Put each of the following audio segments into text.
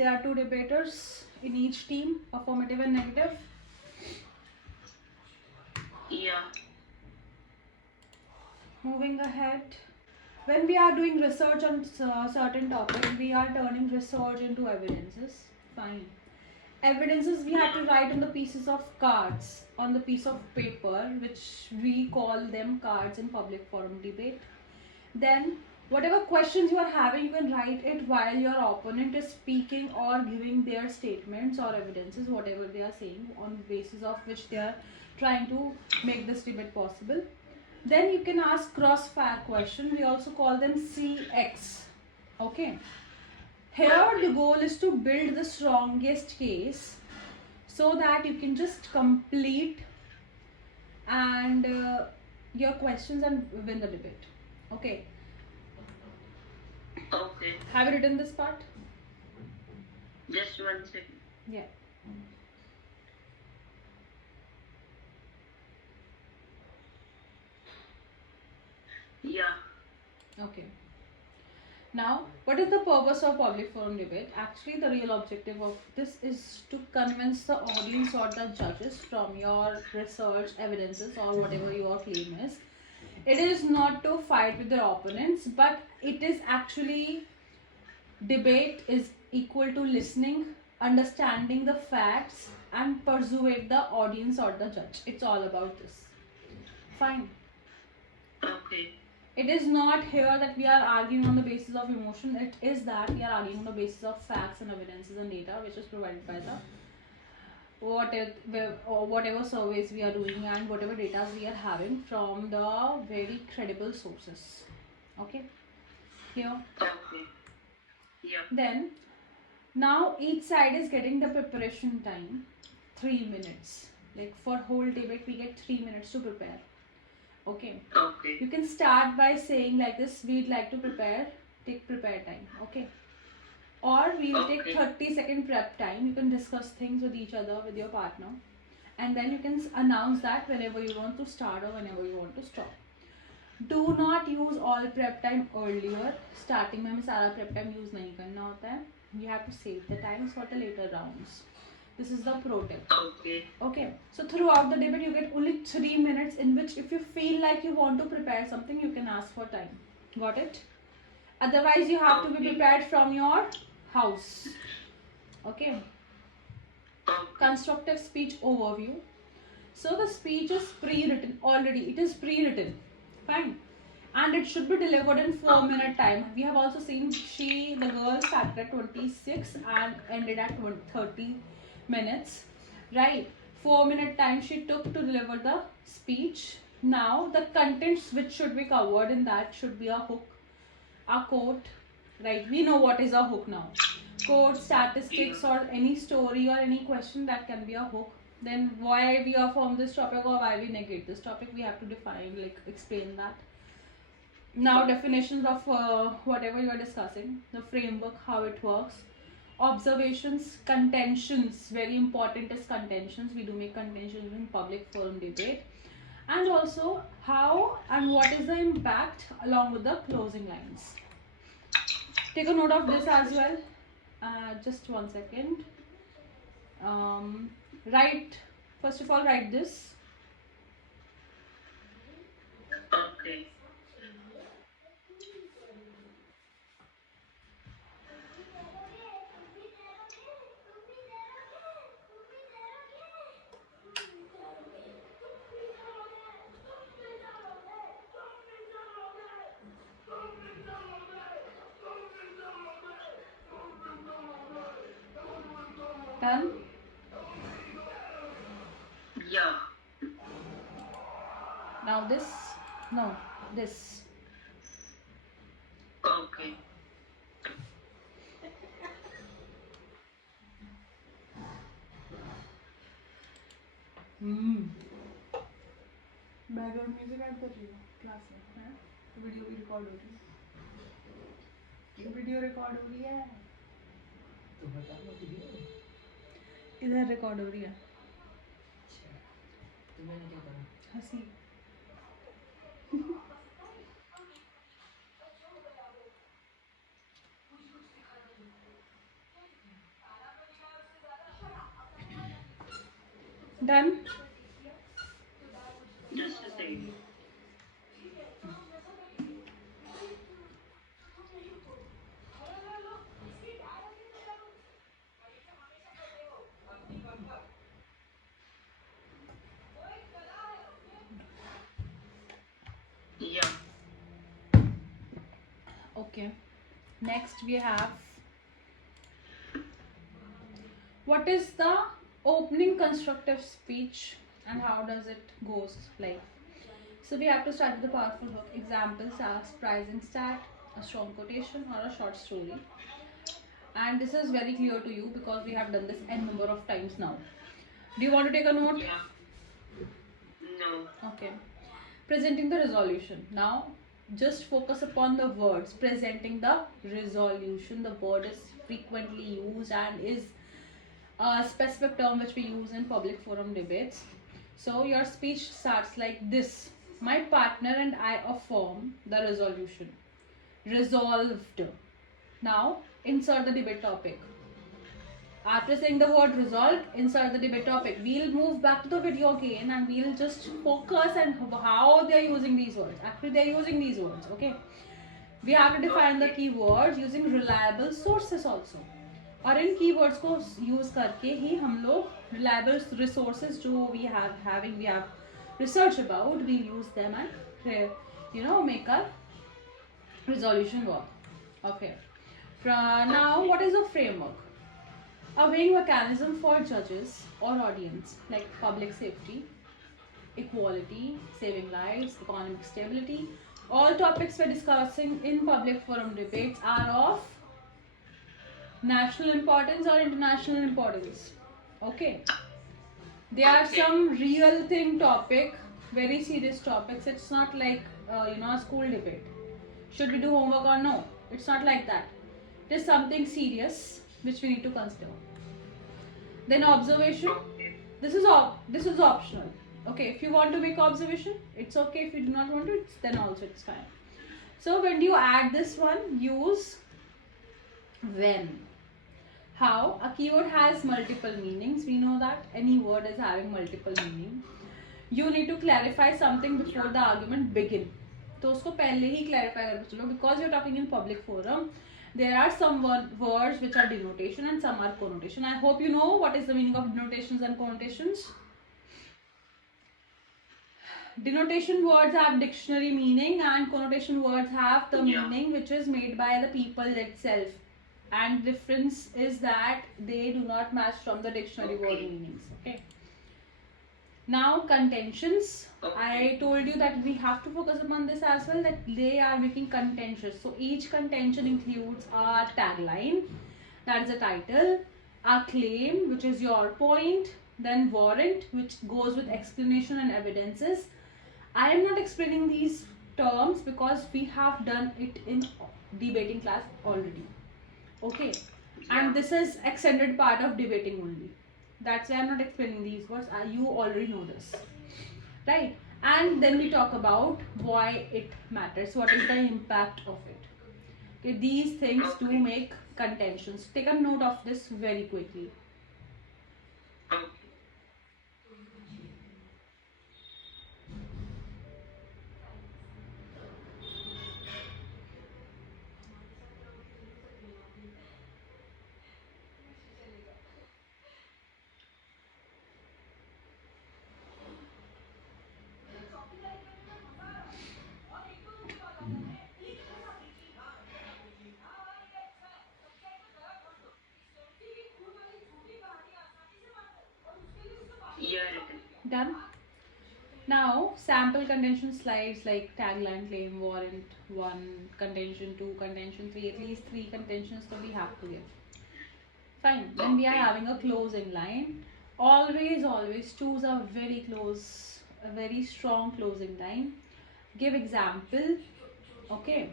there are 2 debaters in each team, affirmative and negative. Yeah. Moving ahead. When we are doing research on certain topic, we are turning research into evidences. Fine. Evidences we have to write on the pieces of cards, on the piece of paper, which we call them cards in public forum debate. Then whatever questions you are having, you can write it while your opponent is speaking or giving their statements or evidences, whatever they are saying, on the basis of which they are trying to make this debate possible. Then you can ask crossfire question. We also call them CX. Okay. Here the goal is to build the strongest case so that you can just complete and your questions and win the debate. Okay. Okay. Have you written this part? Just 1 second. Yeah. Yeah. Okay. Now, what is the purpose of public forum debate? Actually, the real objective of this is to convince the audience or the judges from your research, evidences, or whatever your claim is. It is not to fight with their opponents, but it is actually debate is equal to listening, understanding the facts, and persuade the audience or the judge. It's all about this. Fine. Okay. It is not here that we are arguing on the basis of emotion. It is that we are arguing on the basis of facts and evidences and data which is provided by the whatever surveys we are doing and whatever data we are having from the very credible sources. Okay, clear? Okay. Yeah. Then now each side is getting the preparation time 3 minutes. Like for whole debate we get 3 minutes to prepare. Okay. Okay. You can start by saying like this, we'd like to take prepare time. Okay. Or we'll take 30-second prep time. You can discuss things with each other, with your partner. And then you can announce that whenever you want to start or whenever you want to stop. Do not use all prep time earlier. Starting में हमें सारा prep time use नहीं करना होता है. You have to save the times for the later rounds. This is the pro tip. Okay. Okay. So throughout the debate, you get only 3 minutes in which if you feel like you want to prepare something, you can ask for time. Got it? Otherwise, you have to be prepared from your house. Okay. Constructive speech overview. So the speech is pre-written already. It is pre-written. Fine. And it should be delivered in 4-minute time. We have also seen the girl started at 26 and ended at 30 minutes. Right. 4-minute time she took to deliver the speech. Now the contents which should be covered in that should be a hook, a quote. Right. We know what is a hook now. Quote, statistics, or any story or any question that can be a hook. Then why we affirm this topic or why we negate this topic, we have to define, like explain that. Now definitions of whatever you are discussing, the framework, how it works, observations, contentions. Very important is contentions. We do make contentions in public forum debate. And also how and what is the impact along with the closing lines. Take a note of this as well. Just 1 second. First of all, write this. Okay. Done? Yeah. Now this. No, this. Okay. Background music add कर रही हो class में, है? Video भी record हो रही है. Video record हो रही है. तो बता दो वीडियो. इधर रिकॉर्ड हो रही है. तो मैंने क्या करा? हंसी. Done? Just a second. Yeah. Okay. Next we have, what is the opening constructive speech and how does it goes like? So we have to start with the powerful hook. Examples are surprising stat, a strong quotation, or a short story. And this is very clear to you because we have done this n number of times now. Do you want to take a note? Yeah. No. Okay. Presenting the resolution. Now, just focus upon the words. Presenting the resolution. The word is frequently used and is a specific term which we use in public forum debates. So, your speech starts like this: my partner and I affirm the resolution. Resolved. Now, insert the debate topic. After saying the word resolved, insert the debate topic. We'll move back to the video again and we'll just focus on how they're using these words. Actually, they're using these words, okay? We have to define the keywords using reliable sources also. और इन keywords को use करके ही हम लोग reliable resources जो we have research about, we use them and make a resolution work. Okay. Now, what is a framework? A weighing mechanism for judges or audience, like public safety, equality, saving lives, economic stability. All topics we're discussing in public forum debates are of national importance or international importance. Okay. They are some real thing topic, very serious topics. It's not like a school debate. Should we do homework or no? It's not like that. It is something serious which we need to consider. Then observation. This is optional. Okay, if you want to make observation, it's okay. If you do not want to, then also it's fine. So when you add this one, use when. How? A keyword has multiple meanings. We know that any word is having multiple meaning. You need to clarify something before the argument begin. तो उसको पहले ही clarify करके चलो, because you're talking in public forum. There are some words which are denotation and some are connotation. I hope you know what is the meaning of denotations and connotations. Denotation words have dictionary meaning and connotation words have the meaning which is made by the people itself. And difference is that they do not match from the dictionary word meanings. Okay. Now contentions. I told you that we have to focus upon this as well, that they are making contentious. So each contention includes a tagline, that is a title, a claim, which is your point, then warrant, which goes with explanation and evidences. I am not explaining these terms because we have done it in debating class already. Okay, and this is extended part of debating only. That's why I'm not explaining these words. You already know this, right? And then we talk about why it matters. What is the impact of it? Okay, these things do make contentions. Take a note of this very quickly. Done. Now, sample contention slides like tagline, claim, warrant 1, contention 2, contention 3, at least 3 contentions that we have to give. Fine. Then we are having a closing line. Always choose a very strong closing line. Give example. Okay.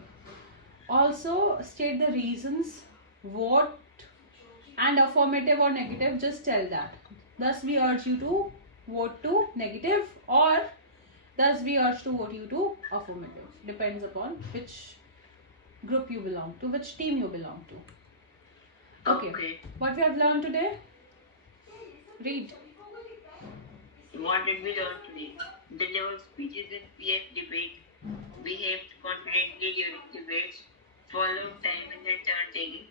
Also state the reasons, vote, and affirmative or negative, just tell that. Thus we urge you to vote to negative, or thus we urge to vote you to affirmative. Depends upon which group you belong to, which team you belong to. Okay. What we have learned today? Read. What did we learn today? Delivered speeches in PF debate, behaved confidently during debates, followed timing and turn taking,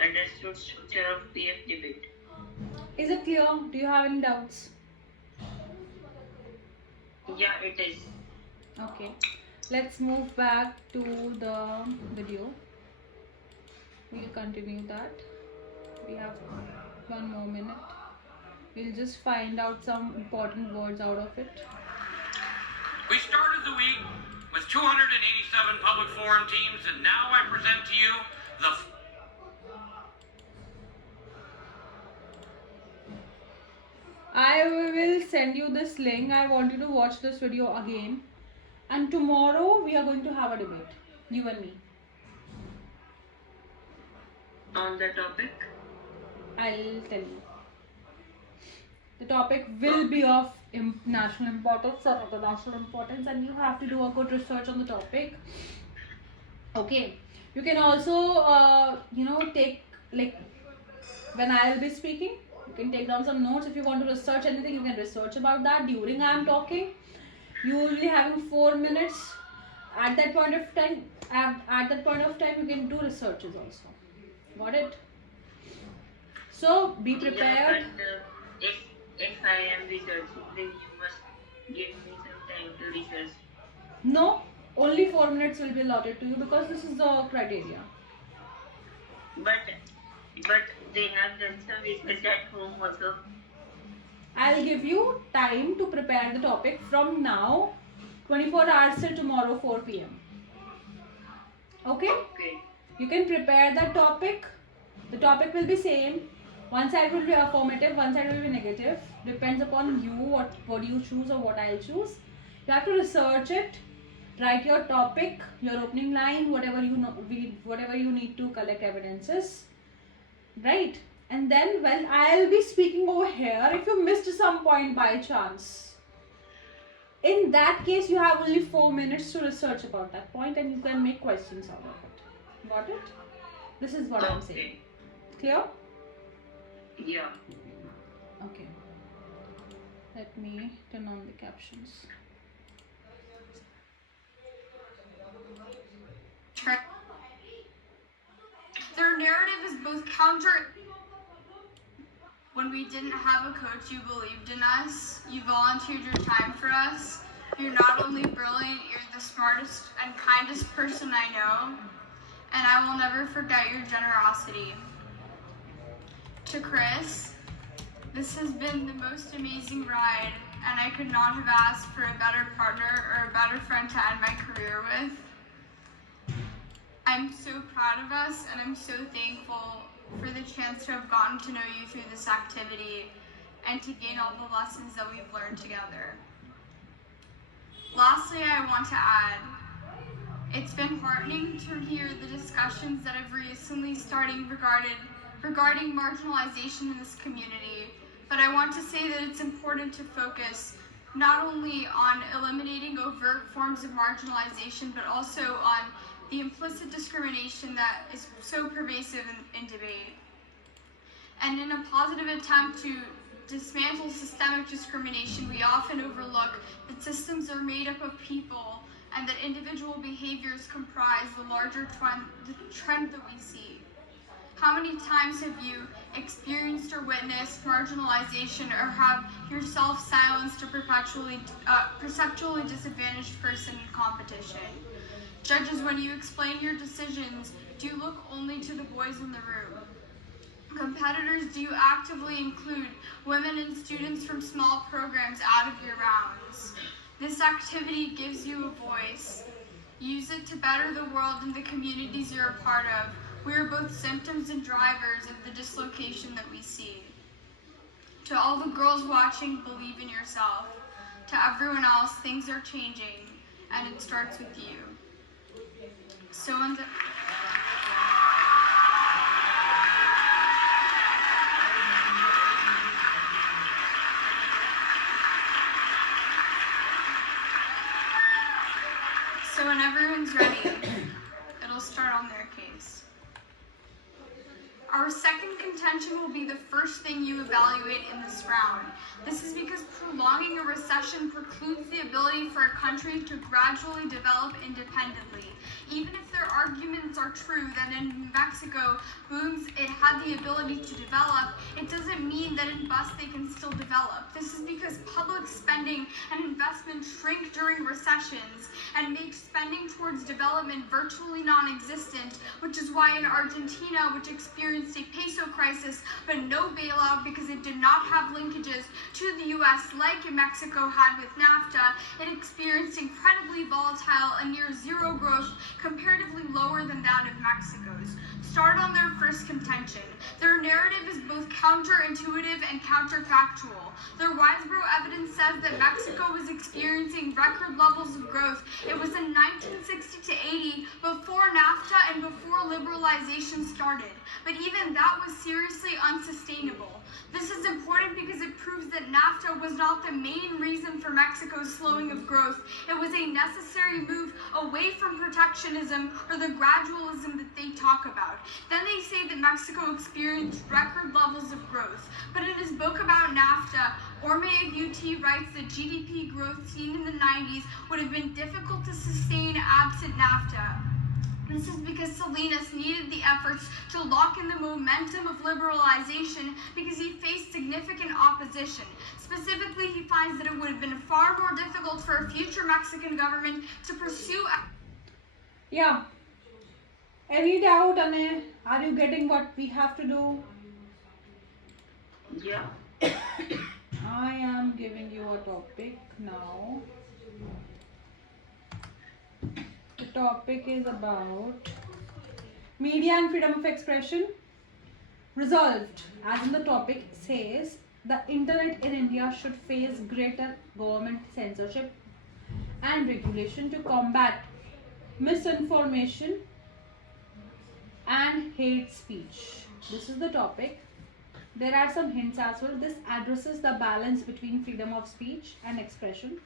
understood structure of PF debate. Is it clear? Do you have any doubts? Yeah, it is. Okay. Let's move back to the video. We'll continue that. We have 1 more minute. We'll just find out some important words out of it. We started the week with 287 public forum teams, and now I present to you the I will send you this link. I want you to watch this video again. And tomorrow we are going to have a debate, you and me. On the topic? I'll tell you. The topic will be of national importance or international importance, and you have to do a good research on the topic. Okay. You can also, take, like, when I will be speaking, you can take down some notes. If you want to research anything, you can research about that during I am talking. You will be having 4 minutes. At that point of time, you can do researches also. Got it? So be prepared. Yeah, but if I am researching, then you must give me some time to research. No, only 4 minutes will be allotted to you because this is the criteria. But they have done some research at home also. I'll give you time to prepare the topic from now, 24 hours till tomorrow 4 p.m. Okay? Okay. You can prepare that topic. The topic will be same. One side will be affirmative, one side will be negative. Depends upon you what you choose or what I'll choose. You have to research it. Write your topic, your opening line, whatever you need to collect evidences. Right? And then I'll be speaking over here. If you missed some point by chance, in that case you have only 4 minutes to research about that point and you can make questions out of it. Got it? This is what I'm saying. Clear? Yeah. Okay. Let me turn on the captions. Their narrative is both counter. When we didn't have a coach, you believed in us. You volunteered your time for us. You're not only brilliant, you're the smartest and kindest person I know. And I will never forget your generosity. To Chris, this has been the most amazing ride, and I could not have asked for a better partner or a better friend to end my career with. I'm so proud of us, and I'm so thankful for the chance to have gotten to know you through this activity and to gain all the lessons that we've learned together. Lastly, I want to add, it's been heartening to hear the discussions that have recently started regarding marginalization in this community, but I want to say that it's important to focus not only on eliminating overt forms of marginalization, but also on the implicit discrimination that is so pervasive in debate. And in a positive attempt to dismantle systemic discrimination, we often overlook that systems are made up of people and that individual behaviors comprise the larger trend that we see. How many times have you experienced or witnessed marginalization or have yourself silenced a perceptually disadvantaged person in competition? Judges, when you explain your decisions, do you look only to the boys in the room? Competitors, do you actively include women and students from small programs out of your rounds? This activity gives you a voice. Use it to better the world and the communities you're a part of. We are both symptoms and drivers of the dislocation that we see. To all the girls watching, believe in yourself. To everyone else, things are changing, and it starts with you. So when everyone's ready, it'll start on their case. Our second contestant contention will be the first thing you evaluate in this round. This is because prolonging a recession precludes the ability for a country to gradually develop independently. Even if their arguments are true that in Mexico booms it had the ability to develop, it doesn't mean that in bust they can still develop. This is because public spending and investment shrink during recessions and make spending towards development virtually non-existent, which is why in Argentina, which experienced a peso crisis but no bailout because it did not have linkages to the US like Mexico had with NAFTA, it experienced incredibly volatile and near zero growth, comparatively lower than that of Mexico's. Start on their first contention. Their narrative is both counterintuitive and counterfactual. Their widespread evidence says that Mexico was experiencing record levels of growth. It was in 1960 to 80, before NAFTA and before liberalization started. But even that was seriously unsustainable. This is important because it proves that NAFTA was not the main reason for Mexico's slowing of growth. It was a necessary move away from protectionism or the gradualism that they talk about. Then they say that Mexico experienced record levels of growth. But in his book about NAFTA, Orme UT writes that GDP growth seen in the 90s would have been difficult to sustain absent NAFTA. This is because Salinas needed the efforts to lock in the momentum of liberalization because he faced significant opposition. Specifically, he finds that it would have been far more difficult for a future Mexican government to pursue. Yeah. Any doubt, Ane? Are you getting what we have to do? Yeah. I am giving you a topic now. The topic is about media and freedom of expression. Resolved, as in the topic says, the internet in India should face greater government censorship and regulation to combat misinformation and hate speech. This is the topic. There are some hints as well. This addresses the balance between freedom of speech and expression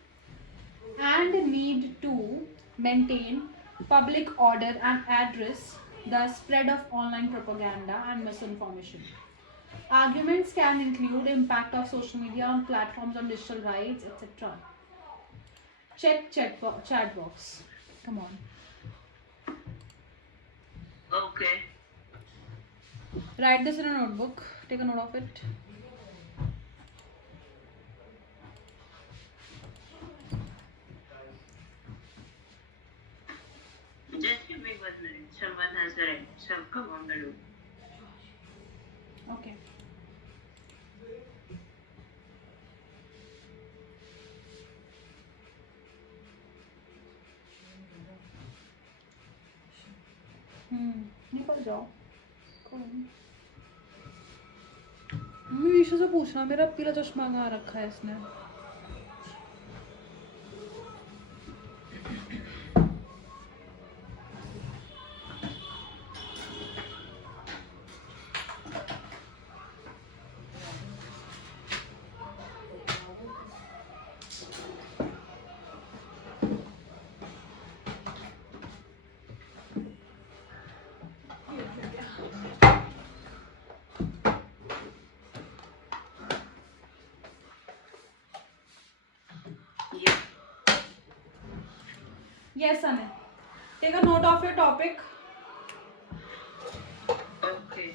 and need to maintain public order and address the spread of online propaganda and misinformation. Arguments can include impact of social media on platforms on digital rights, etc. Check chat box. Come on. Okay. Write this in a notebook. Take a note of it. Just give me 1 minute. Someone has arrived. So come on, Maru. Okay. निकल जाओ. मैं विशु से पूछना मेरा पीला चश्मा कहाँ रखा है इसने. Yeah. Yes, Ane. Take a note of your topic. Okay.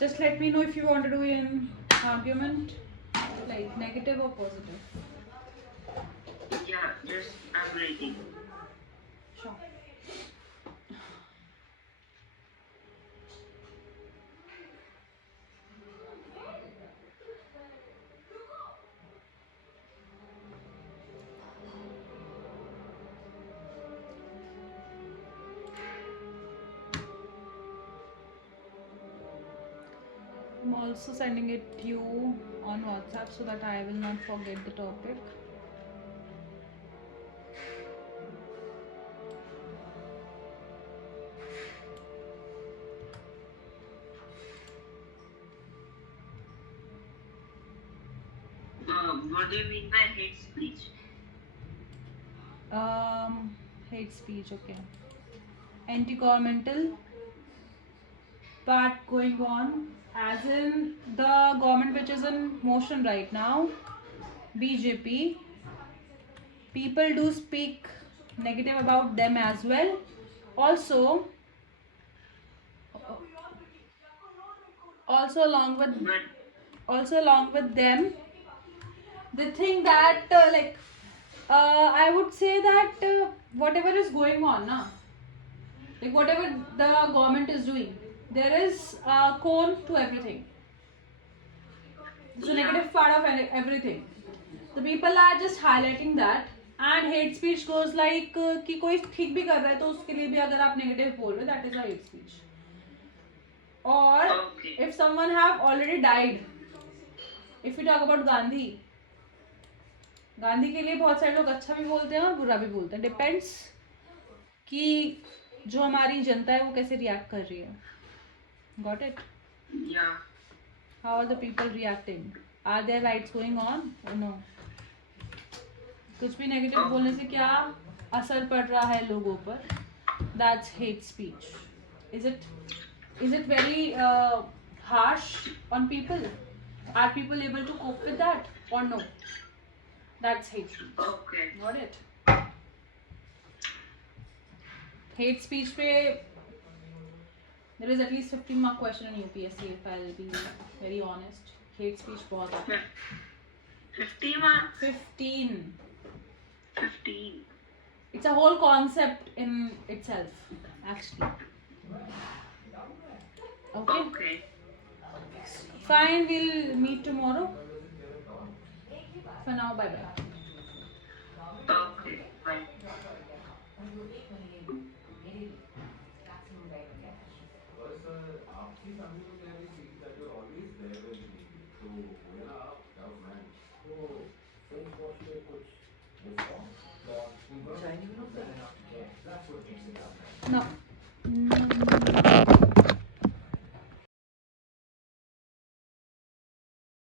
Just let me know if you want to do an argument, like negative or positive. Yeah, just I'm ready. Sure. I'm also sending it to you on WhatsApp so that I will not forget the topic. What do you mean by hate speech? Hate speech, okay. Anti-governmental part going on, as in the government which is in motion right now, BJP. People do speak negative about them as well. Also, also along with them, they think that I would say that whatever is going on now, like whatever the government is doing, there is a cone to everything. It's a negative part of everything. The people are just highlighting that, and hate speech goes like कि कोई ठीक भी कर रहा है तो उसके लिए भी अगर आप negative बोल रहे हो, that is a hate speech. Or if someone have already died, if we talk about Gandhi के लिए बहुत सारे लोग अच्छा भी बोलते हैं और बुरा भी बोलते हैं. Depends कि जो हमारी जनता है वो कैसे react कर रही है. Got it? Yeah. How are the people reacting? Are there riots going on? Oh no. कुछ भी नेगेटिव बोलने से क्या असर पड़ रहा है लोगों पर? That's hate speech. Is it very harsh on people? Are people able to cope with that or no? That's hate speech. Okay. Got it? Hate speech पे there is at least 15 mark question in UPSC if I'll be very honest. Hate speech बहुत आता है. 50 marks? 15. 15. It's a whole concept in itself, actually. Okay. Fine, we'll meet tomorrow. For now, bye bye. Okay. Bye. बस आपकी family तो कह रही थी that you're always there when we need you. तो हो गया आप क्या man? तो फेस वॉश पे कुछ रिस्पॉन्स